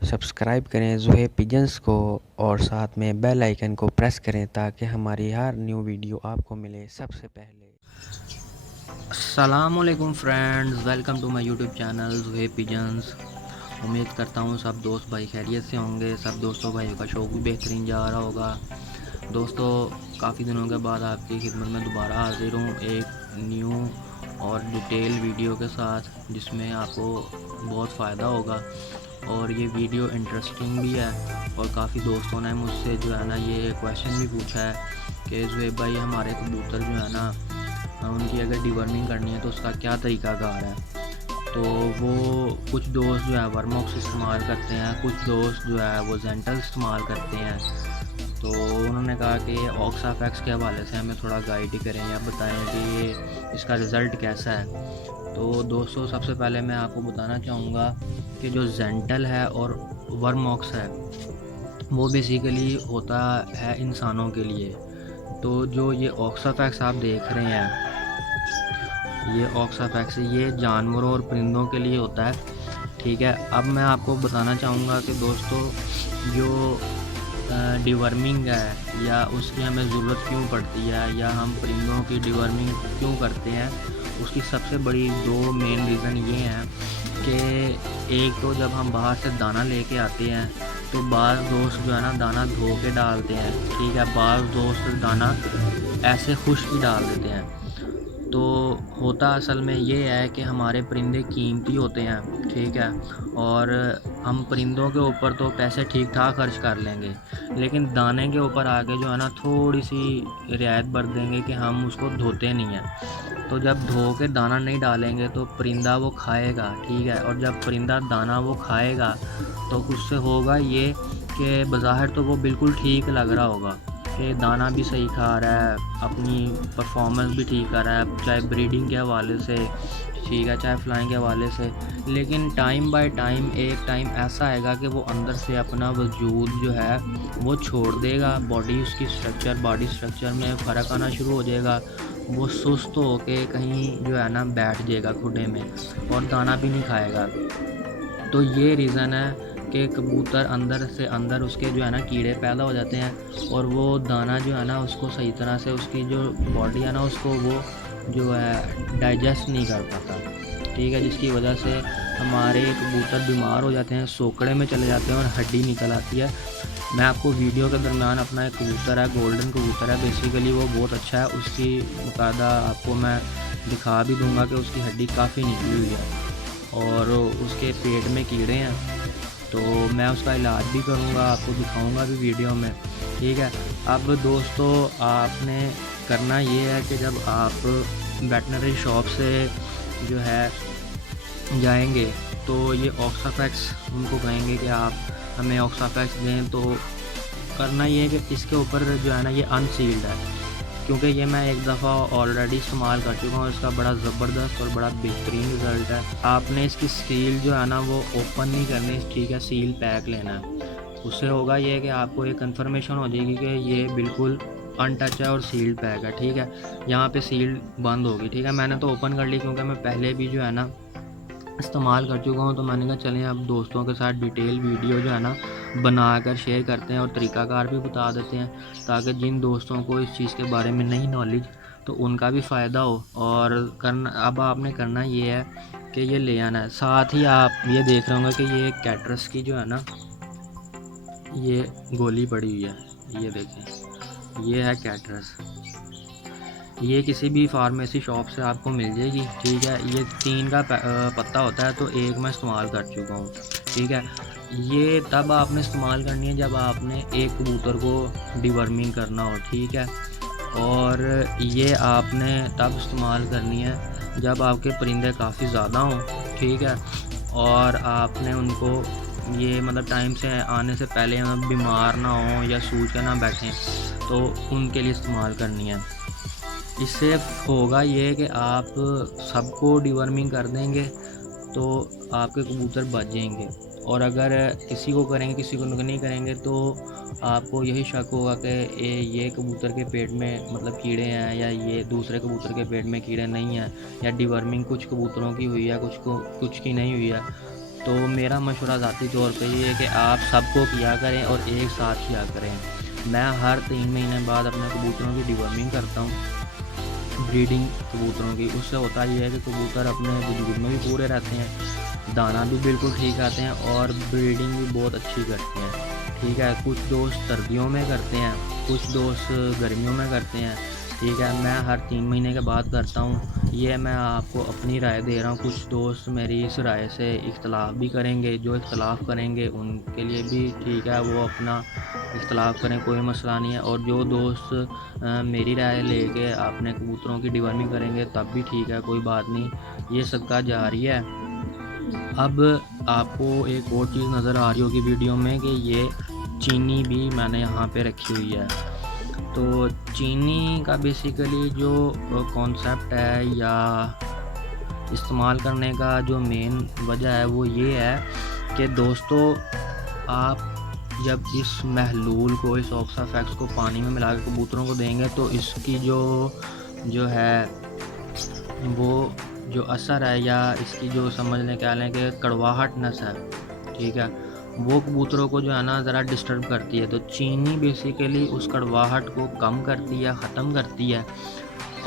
Subscribe करें Zuhaib pigeons को और साथ में बेल आइकन को प्रेस करें ताकि हमारी हर न्यू वीडियो आपको मिले सबसे पहले। अस्सलामुअलैकुम friends, welcome to my YouTube channel Zuhaib pigeons. उम्मीद करता हूँ सब दोस्त भाई खैरियत से होंगे। सब दोस्तों भाइयों का शौक़ भी बेहतरीन जा रहा होगा। दोस्तों, काफ़ी दिनों के बाद आपकी खिदमत में दोबारा हाज़िर हूँ एक न्यू और डिटेल वीडियो के साथ, जिसमें आपको बहुत फ़ायदा होगा। और ये वीडियो इंटरेस्टिंग भी है और काफ़ी दोस्तों ने मुझसे जो है ना ये क्वेश्चन भी पूछा है कि ज़ुहैब भाई, हमारे कबूतर जो है ना, उनकी अगर डिवर्मिंग करनी है तो उसका क्या तरीक़ाकार है। तो वो कुछ दोस्त जो है वर्मॉक्स इस्तेमाल करते हैं, कुछ दोस्त जो है वो जेंटल इस्तेमाल करते हैं। तो उन्होंने कहा कि ये ऑक्साफैक्स के हवाले से हमें थोड़ा गाइड करें या बताएं कि ये इसका रिज़ल्ट कैसा है। तो दोस्तों, सबसे पहले मैं आपको बताना चाहूँगा कि जो जेंटल है और वर्मॉक्स है वो बेसिकली होता है इंसानों के लिए। तो जो ये ऑक्साफैक्स आप देख रहे हैं, ये ऑक्साफैक्स ये जानवरों और परिंदों के लिए होता है। ठीक है, अब मैं आपको बताना चाहूँगा कि दोस्तों, जो डिवर्मिंग है या उसकी हमें ज़रूरत क्यों पड़ती है या हम परिंदों की डिवर्मिंग क्यों करते हैं, उसकी सबसे बड़ी दो मेन रीज़न ये हैं कि एक तो जब हम बाहर से दाना लेके आते हैं तो बाज़ दोस्त जो है ना दाना धो के डालते हैं। ठीक है, बाज़ दोस्त दाना ऐसे खुश्क ही डाल देते हैं। तो होता असल में ये है कि हमारे परिंदे कीमती होते हैं। ठीक है, और हम परिंदों के ऊपर तो पैसे ठीक ठाक खर्च कर लेंगे, लेकिन दाने के ऊपर आके जो है ना थोड़ी सी रियायत बरत देंगे कि हम उसको धोते नहीं हैं। तो जब धो के दाना नहीं डालेंगे तो परिंदा वो खाएगा। ठीक है, और जब परिंदा दाना वो खाएगा तो उससे होगा ये कि बज़ाहिर तो वो बिल्कुल ठीक लग रहा होगा कि दाना भी सही खा रहा है, अपनी परफॉर्मेंस भी ठीक कर रहा है, चाहे ब्रीडिंग के हवाले से, ठीक है, चाहे फ्लाइंग के हवाले से। लेकिन टाइम बाय टाइम एक टाइम ऐसा आएगा कि वो अंदर से अपना वजूद जो है वो छोड़ देगा। बॉडी स्ट्रक्चर में फ़र्क आना शुरू हो जाएगा। वो सुस्त हो के कहीं जो है ना बैठ जाएगा खुडे में और दाना भी नहीं खाएगा। तो ये रीज़न है कि कबूतर अंदर से अंदर उसके जो है ना कीड़े पैदा हो जाते हैं और वो दाना जो है ना उसको सही तरह से, उसकी जो बॉडी है ना उसको वो जो है डाइजेस्ट नहीं कर पाता। ठीक है, जिसकी वजह से हमारे कबूतर बीमार हो जाते हैं, सोकड़े में चले जाते हैं और हड्डी निकल आती है। मैं आपको वीडियो के दरमियान अपना एक कबूतर है, गोल्डन कबूतर है, बेसिकली वो बहुत अच्छा है, उसकी मुकादा आपको मैं दिखा भी दूंगा कि उसकी हड्डी काफ़ी निकली हुई है और उसके पेट में कीड़े हैं। तो मैं उसका इलाज भी करूँगा, आपको दिखाऊँगा भी वीडियो में। ठीक है, अब दोस्तों, आपने करना ये है कि जब आप वेटनरी शॉप से जो है जाएंगे तो ये ऑक्साफैक्स उनको कहेंगे कि आप हमें ऑक्साफैक्स दें, तो करना ये है कि इसके ऊपर जो है ना ये अनसील्ड है, क्योंकि ये मैं एक दफ़ा ऑलरेडी इस्तेमाल कर चुका हूँ। इसका बड़ा ज़बरदस्त और बड़ा बेहतरीन रिज़ल्ट है। आपने इसकी सील जो है ना वो ओपन नहीं करनी। ठीक है, सील पैक लेना है। उससे होगा ये कि आपको एक कंफर्मेशन हो जाएगी कि ये बिल्कुल अनटच है और सील्ड पैक है। ठीक है, यहाँ पे सील बंद होगी। ठीक है, मैंने तो ओपन कर ली क्योंकि मैं पहले भी जो है ना इस्तेमाल कर चुका हूँ। तो मैंने कहा चलें अब दोस्तों के साथ डिटेल वीडियो जो है ना बनाकर शेयर करते हैं और तरीक़ाकार भी बता देते हैं, ताकि जिन दोस्तों को इस चीज़ के बारे में नहीं नॉलेज तो उनका भी फ़ायदा हो। और करना, अब आपने करना ये है कि ये ले आना है। साथ ही आप ये देख रहे होंगे कि ये कैटरस की जो है ना ये गोली पड़ी हुई है, ये देखें, ये है कैटरस। ये किसी भी फार्मेसी शॉप से आपको मिल जाएगी। ठीक है, ये 3 का पत्ता होता है, तो एक मैं इस्तेमाल कर चुका हूँ। ठीक है, ये तब आपने इस्तेमाल करनी है जब आपने एक कबूतर को डिवर्मिंग करना हो। ठीक है, और ये आपने तब इस्तेमाल करनी है जब आपके परिंदे काफ़ी ज़्यादा हों। ठीक है, और आपने उनको ये मतलब टाइम से आने से पहले बीमार ना हो या सूज के ना बैठें, तो उनके लिए इस्तेमाल करनी है। इससे होगा ये कि आप सबको डिवर्मिंग कर देंगे तो आपके कबूतर बच जाएंगे, और अगर किसी को करेंगे किसी को नहीं करेंगे तो आपको यही शक होगा कि ये कबूतर के पेट में मतलब कीड़े हैं या ये दूसरे कबूतर के पेट में कीड़े नहीं हैं, या डिवर्मिंग कुछ कबूतरों की हुई है, कुछ की नहीं हुई है। तो मेरा मशवरा ज़ाती तौर पे ये है कि आप सबको किया करें और एक साथ किया करें। मैं हर 3 महीने बाद अपने कबूतरों की डिवर्मिंग करता हूँ, ब्रीडिंग कबूतरों की। उससे होता ये है कि कबूतर अपने वजूद में भी पूरे रहते हैं, दाना भी बिल्कुल ठीक आते हैं और ब्रीडिंग भी बहुत अच्छी करते हैं। ठीक है, कुछ दोस्त सर्दियों में करते हैं, कुछ दोस्त गर्मियों में करते हैं। ठीक है, मैं हर 3 महीने के बाद करता हूँ। ये मैं आपको अपनी राय दे रहा हूँ। कुछ दोस्त मेरी इस राय से इख्तलाफ भी करेंगे, जो इख्तलाफ करेंगे उनके लिए भी ठीक है, वो अपना इख्तलाफ करें, कोई मसला नहीं है। और जो दोस्त मेरी राय लेके अपने कबूतरों की डिवर्मिंग करेंगे तब भी ठीक है, कोई बात नहीं, ये सदका जारी है। अब आपको एक और चीज़ नज़र आ रही होगी वीडियो में कि ये चीनी भी मैंने यहाँ पे रखी हुई है। तो चीनी का बेसिकली जो कॉन्सेप्ट है या इस्तेमाल करने का जो मेन वजह है वो ये है कि दोस्तों, आप जब इस महलूल को, इस ऑक्साफैक्स को पानी में मिला के कबूतरों को देंगे तो इसकी जो है वो जो असर है या इसकी जो समझने क्या लें कि कड़वाहटनेस है, ठीक है, वो कबूतरों को जो है ना ज़रा डिस्टर्ब करती है। तो चीनी बेसिकली उस कड़वाहट को कम करती है, ख़त्म करती है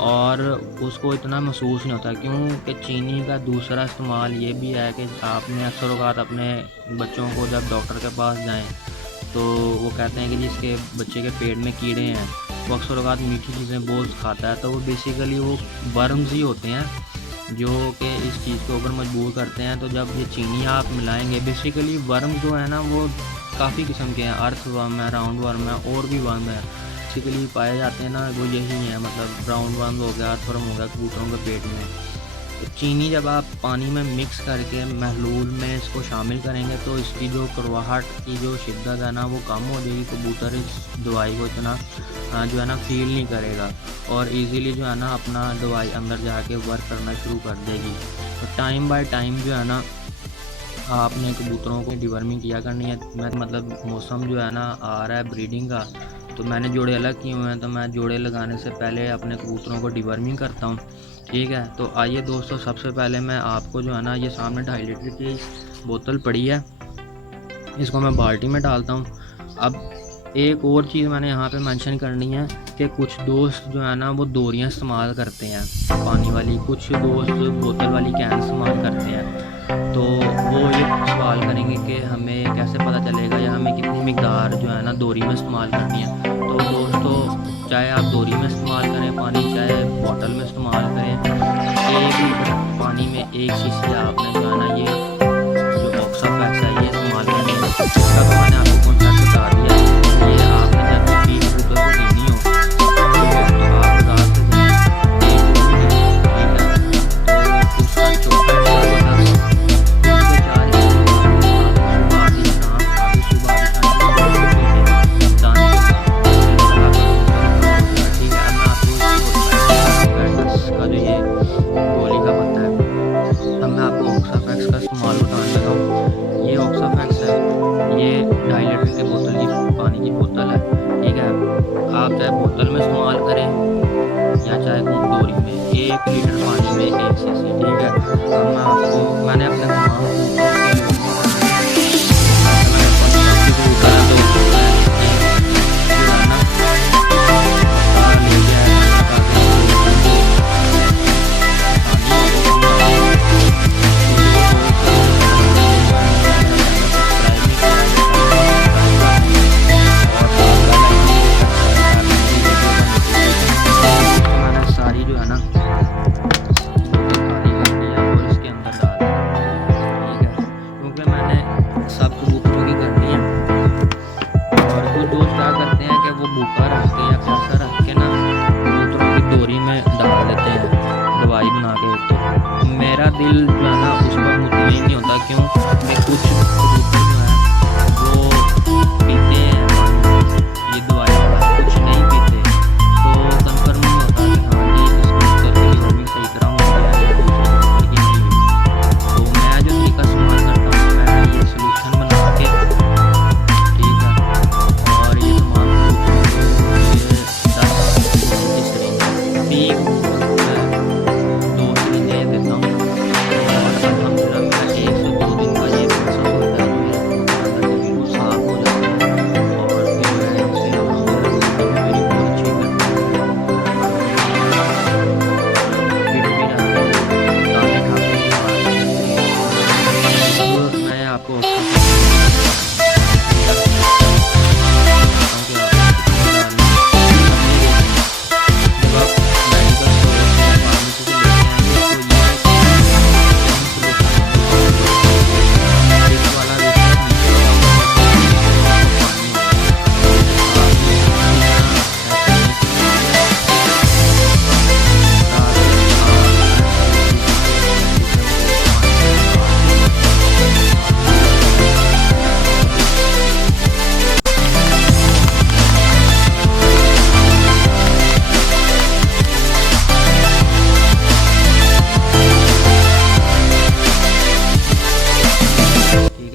और उसको इतना महसूस नहीं होता। क्योंकि चीनी का दूसरा इस्तेमाल ये भी है कि आपने अक्सर औक़ात अपने बच्चों को जब डॉक्टर के पास जाएं तो वो कहते हैं कि जिसके बच्चे के पेट में कीड़े हैं वो अक्सर औक़ात मीठी चीज़ें बहुत खाता है, तो वो बेसिकली वो वर्म्स ही होते हैं जो कि इस चीज़ के ऊपर मजबूर करते हैं। तो जब ये चीनी आप मिलाएंगे, बेसिकली वर्म जो है ना वो काफ़ी किस्म के हैं, अर्थ वर्म है, राउंड वर्म है और भी वर्म है बेसिकली पाए जाते हैं ना, वो यही है, मतलब ब्राउन वर्म हो गया, अर्थ वर्म हो गया कबूतरों के पेट में। तो चीनी जब आप पानी में मिक्स करके महलूल में इसको शामिल करेंगे तो इसकी जो कड़वाहट की जो शिद्दत है ना वो कम हो जाएगी। कबूतर इस दवाई को इतना जो है ना फील नहीं करेगा और इजीली जो है ना अपना दवाई अंदर जाके वर्क करना शुरू कर देगी। तो टाइम बाय टाइम जो है ना आपने कबूतरों को डिवर्मिंग किया करनी है। मैं मतलब मौसम जो है ना आ रहा है ब्रीडिंग का, तो मैंने जोड़े अलग किए हुए हैं, तो मैं जोड़े लगाने से पहले अपने कबूतरों को डिवर्मिंग करता हूँ। ठीक है, तो आइए दोस्तों, सबसे पहले मैं आपको जो है ना, ये सामने 2.5 लीटर की बोतल पड़ी है, इसको मैं बाल्टी में डालता हूँ। अब एक और चीज़ मैंने यहाँ पे मेंशन करनी है कि कुछ दोस्त जो है ना वो दोरियाँ इस्तेमाल करते हैं पानी वाली, कुछ दोस्त बोतल वाली कैन इस्तेमाल करते हैं। तो वो ये सवाल करेंगे कि हमें कैसे पता चलेगा या हमें कितनी मिकदार जो है ना दोरी में इस्तेमाल करनी है। तो दोस्तों, चाहे आप दोरी में इस्तेमाल करें पानी, चाहे बॉटल में इस्तेमाल करें, 1 लीटर पानी में 1 शीशी आपने जो है ना ये जो ऑक्साफैक्स है ये इस्तेमाल करनी है। इसका तो मैंने आपको कॉन्सेप्ट बता दिया है। ये आपने जब भी कबूतर को देनी हो, ठीक है, तो आप बाज़ार से जाएँ, एक बोतल लें, ठीक है, तो उसका चौका हिस्सा होता है 3 से 4 हिस्से आप सुबह आधी शाम, आधी सुबह आधी शाम दाने के साथ ठीक है। अब मैं आपको इसका जो ये गोली का पत्ता है, अब मैं आपको ऑक्साफैक्स का इस्तेमाल बताने लगा हूँ। ये ऑक्साफैक्स है, ये 2.5 लीटर की बोतल की पानी की बोतल है, ठीक है। आप चाहे बोतल में इस्तेमाल करें या चाहे दोरी में, 1 लीटर पानी में 1 शीशी, ठीक है। अब मैं आपको, मैंने अपने तमाम कबूतरों के लिए सब कबूतरों की करनी है। और कुछ दोस्त क्या करते हैं कि वो भूखा रख के या प्यासा रख के ना कबूतरों की डोरी में डाल देते हैं दवाई बना के। तो मेरा दिल जो है ना उस पर मुतमईन नहीं होता, क्यों कि कुछ कबूतर जो है वो पीते हैं ये दवाई वाला, कुछ नहीं पीते, तो कन्फर्म नहीं होता कि हाँ जी इस कबूतर की डिवर्मिंग सही तरह हो गया है या दूसरे कबूतर की नहीं हुई। तो मैं जो तरीका इस्तेमाल करता हूँ, मैं ये सोल्यूशन बना के, ठीक है, और ये तमाम ये 10 की सिरिंज भी एक मैं 2 सिरिंज दे देता हूँ और अल्हम्दुलिल्लाह मैं 1 से 2 दिन का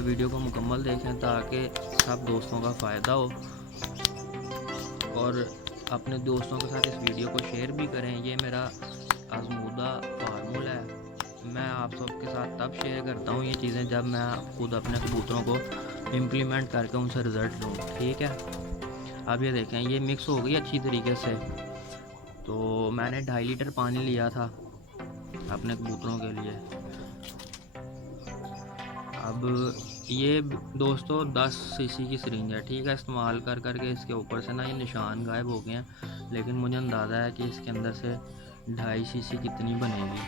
वीडियो को मुकम्मल देखें ताकि सब दोस्तों का फ़ायदा हो, और अपने दोस्तों के साथ इस वीडियो को शेयर भी करें। ये मेरा आजमूदा फार्मूला है। मैं आप सबके साथ तब शेयर करता हूँ ये चीज़ें जब मैं खुद अपने कबूतरों को इम्प्लीमेंट करके उनसे रिज़ल्ट लूँ। ठीक है, अब ये देखें ये मिक्स हो गई अच्छी तरीके से। तो मैंने 2.5 लीटर पानी लिया था अपने कबूतरों के लिए। अब ये दोस्तों 10 सीसी की सिरिंज है। ठीक है, इस्तेमाल कर करके इसके ऊपर से ना ये निशान गायब हो गए हैं, लेकिन मुझे अंदाज़ा है कि इसके अंदर से 2.5 सीसी कितनी बनेगी।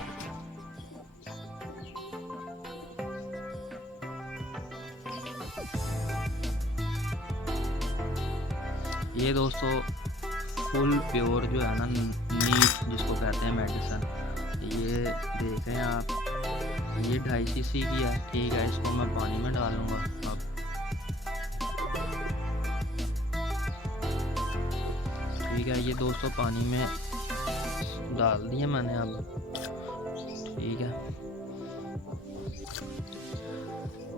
ये दोस्तों फुल प्योर जो है ना नीट जिसको कहते हैं मेडिसिन, ये देख रहे हैं आप, ये 2.5 सीसी की है। ठीक है, इसको मैं पानी में डालूंगा। अब ठीक है, ये दोस्तों पानी में डाल दिए मैंने अब। ठीक है,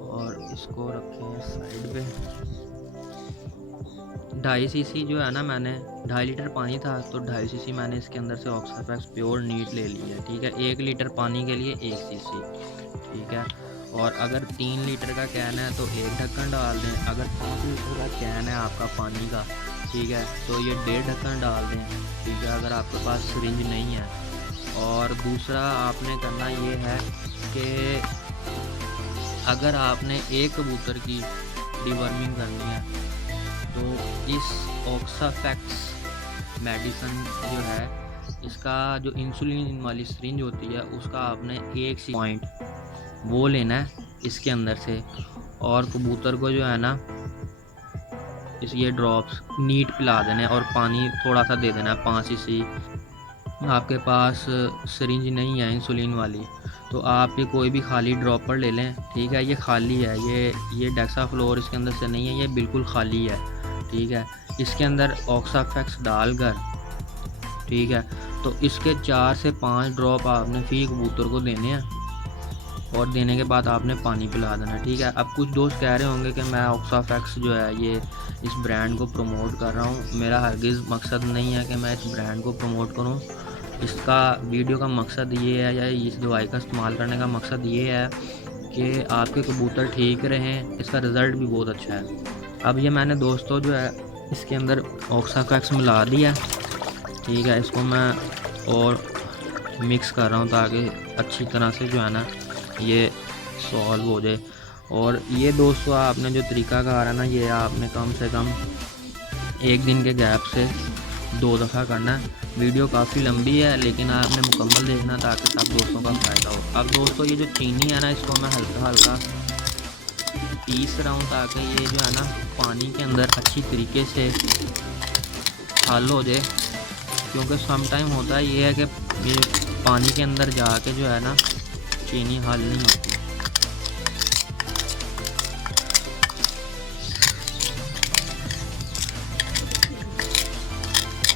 और इसको रखें साइड पे। 2.5 सीसी जो है ना, मैंने 2.5 लीटर पानी था तो 2.5 सीसी मैंने इसके अंदर से ऑक्साफैक्स प्योर नीट ले लिया है। ठीक है, 1 लीटर पानी के लिए 1 सीसी। ठीक है, और अगर 3 लीटर का कैन है तो 1 ढक्कन डाल दें। अगर 5 लीटर का कैन है आपका पानी का, ठीक है, तो ये 1.5 ढक्कन डाल दें। ठीक है, अगर आपके पास सिरिंज नहीं है। और दूसरा आपने करना ये है कि अगर आपने एक कबूतर की डिवर्मिंग करनी है तो इस ऑक्साफैक्स मेडिसिन जो है, इसका जो इंसुलिन वाली सिरिंज होती है उसका आपने 1 पॉइंट वो लेना है इसके अंदर से, और कबूतर को जो है ना इस ये ड्रॉप्स नीट पिला देना है और पानी थोड़ा सा दे देना है 5 सीसी। आपके पास सिरिंज नहीं है इंसुलिन वाली तो आप ये कोई भी खाली ड्रॉपर ले लें। ठीक है, ये खाली है, ये डेक्साफ्लोर इसके अंदर से नहीं है, ये बिल्कुल खाली है। ठीक है, इसके अंदर ऑक्साफैक्स डालकर, ठीक है, तो इसके 4 से 5 ड्रॉप आपने फी कबूतर को देने हैं, और देने के बाद आपने पानी पिला देना। ठीक है, अब कुछ दोस्त कह रहे होंगे कि मैं ऑक्साफैक्स जो है ये इस ब्रांड को प्रमोट कर रहा हूँ। मेरा हरगिज़ मकसद नहीं है कि मैं इस ब्रांड को प्रमोट करूँ। इसका वीडियो का मकसद ये है, या इस दवाई का इस्तेमाल करने का मकसद ये है कि आपके कबूतर ठीक रहें। इसका रिज़ल्ट भी बहुत अच्छा है। अब ये मैंने दोस्तों जो है इसके अंदर ऑक्साफैक्स मिला दिया। ठीक है, इसको मैं और मिक्स कर रहा हूँ ताकि अच्छी तरह से जो है ना ये सॉल्व हो जाए। और ये दोस्तों आपने जो तरीका कहा है ना, ये आपने कम से कम 1 दिन के गैप से 2 दफ़ा करना है। वीडियो काफ़ी लंबी है लेकिन आपने मुकम्मल देखना ताकि सब दोस्तों का फ़ायदा हो। अब दोस्तों ये जो चीनी है ना, इसको मैं हल्का हल्का पीस रहा हूँ ताकि ये जो है ना पानी के अंदर अच्छी तरीके से हल हो जाए, क्योंकि सम टाइम होता है ये है कि ये पानी के अंदर जाके जो है ना चीनी हल नहीं होती।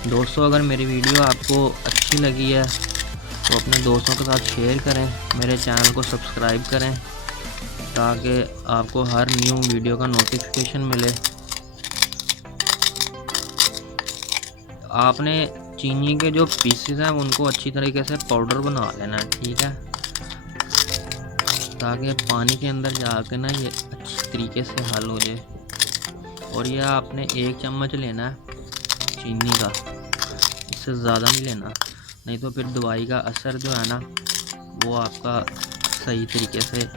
दोस्तों अगर मेरी वीडियो आपको अच्छी लगी है तो अपने दोस्तों के साथ शेयर करें, मेरे चैनल को सब्सक्राइब करें ताकि आपको हर न्यू वीडियो का नोटिफिकेशन मिले। आपने चीनी के जो पीसेस हैं उनको अच्छी तरीके से पाउडर बना लेना है। ठीक है, ताकि पानी के अंदर जाके ना ये अच्छी तरीके से हल हो जाए। और ये आपने 1 चम्मच लेना है चीनी का, इससे ज़्यादा नहीं लेना, नहीं तो फिर दवाई का असर जो है ना वो आपका सही तरीके से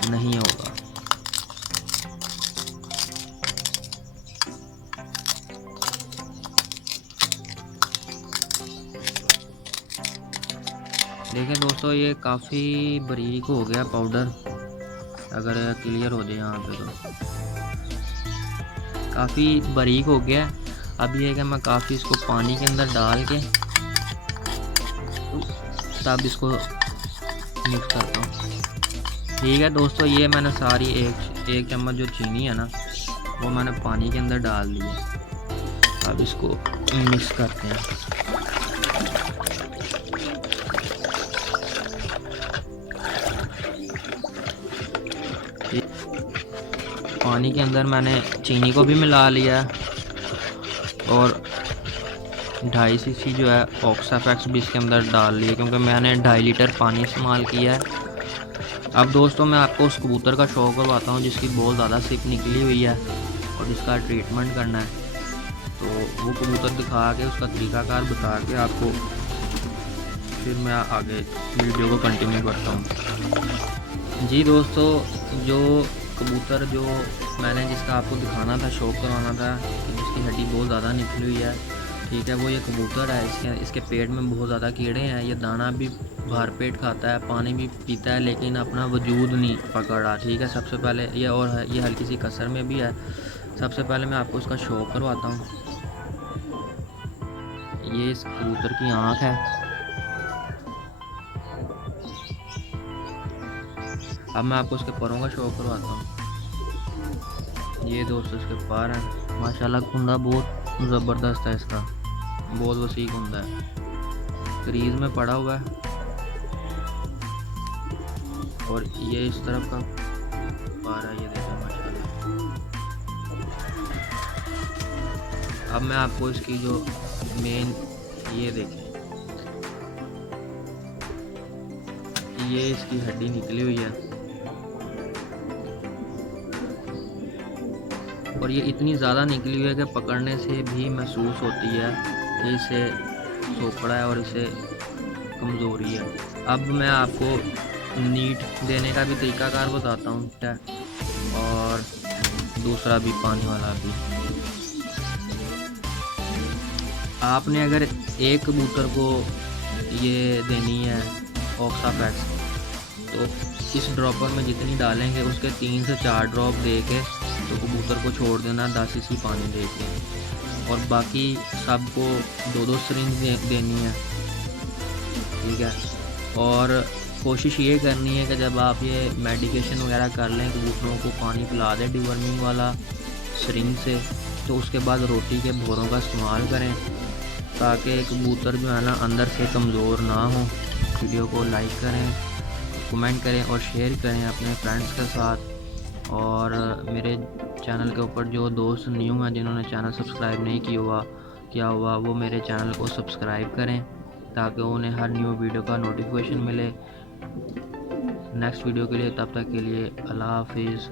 नहीं होगा। देखें दोस्तों, ये काफ़ी बारीक हो गया पाउडर। अगर क्लियर हो जाए यहाँ पे तो काफ़ी बारीक हो गया। अब ये है कि मैं काफ़ी इसको पानी के अंदर डाल के तब इसको मिक्स करता हूँ। ठीक है दोस्तों, ये मैंने सारी एक चम्मच जो चीनी है ना, वो मैंने पानी के अंदर डाल दी है। अब इसको मिक्स करते हैं। पानी के अंदर मैंने चीनी को भी मिला लिया और 2.5 cc जो है ऑक्साफैक्स भी इसके अंदर डाल लिया, क्योंकि मैंने 2.5 लीटर पानी इस्तेमाल किया है। अब दोस्तों मैं आपको उस कबूतर का शौक करवाता हूँ जिसकी बहुत ज़्यादा सिप निकली हुई है और जिसका ट्रीटमेंट करना है। तो वो कबूतर दिखा के उसका तरीकाकार बता के आपको फिर मैं आगे वीडियो को कंटिन्यू करता हूँ। जी दोस्तों, जो कबूतर जो मैंने जिसका आपको दिखाना था, शौक करवाना था कि जिसकी हड्डी बहुत ज़्यादा निकली हुई है, ठीक है, वो ये कबूतर है। इसके पेट में बहुत ज़्यादा कीड़े हैं। ये दाना भी भर पेट खाता है, पानी भी पीता है, लेकिन अपना वजूद नहीं पकड़ा। ठीक है, सबसे पहले ये, और ये हल्की सी कसर में भी है। सबसे पहले मैं आपको इसका शौक करवाता हूँ। ये इस कबूतर की आँख है। अब मैं आपको उसके परों का शौक करवाता हूँ। ये दोस्तों इसके पर हैं। माशाल्लाह कुंदा बहुत ज़बरदस्त है इसका, बहुत वसी कुंदा है, क्रीज में पड़ा हुआ है। और ये इस तरफ का पारा, ये देखो माशाल्लाह। अब मैं आपको इसकी जो मेन, ये देखें, ये इसकी हड्डी निकली हुई है और ये इतनी ज़्यादा निकली हुई है कि पकड़ने से भी महसूस होती है कि इसे सोकड़ा है और इसे कमज़ोरी है। अब मैं आपको नीट देने का भी तरीकाकार बताता हूँ, और दूसरा भी पानी वाला भी। आपने अगर एक कबूतर को ये देनी है ऑक्साफैक्स, तो इस ड्रॉपर में जितनी डालेंगे उसके 3 से 4 ड्रॉप दे के तो कबूतर को छोड़ देना 10 cc पानी दे के, और बाकी सबको 2-2 सिरिंज देनी है। ठीक है, और कोशिश ये करनी है कि जब आप ये मेडिकेशन वगैरह कर लें, कबूतरों को पानी पिला दें डिवर्मिंग वाला सिरिंज से, तो उसके बाद रोटी के भोरों का इस्तेमाल करें, ताकि कबूतर जो है ना अंदर से कमज़ोर ना हो। वीडियो को लाइक करें, कमेंट करें और शेयर करें अपने फ्रेंड्स के साथ। और मेरे चैनल के ऊपर जो दोस्त न्यू हैं जिन्होंने चैनल सब्सक्राइब नहीं किया हुआ, वो मेरे चैनल को सब्सक्राइब करें ताकि उन्हें हर न्यू वीडियो का नोटिफिकेशन मिले। नेक्स्ट वीडियो के लिए, तब तक के लिए अल्लाह हाफिज़।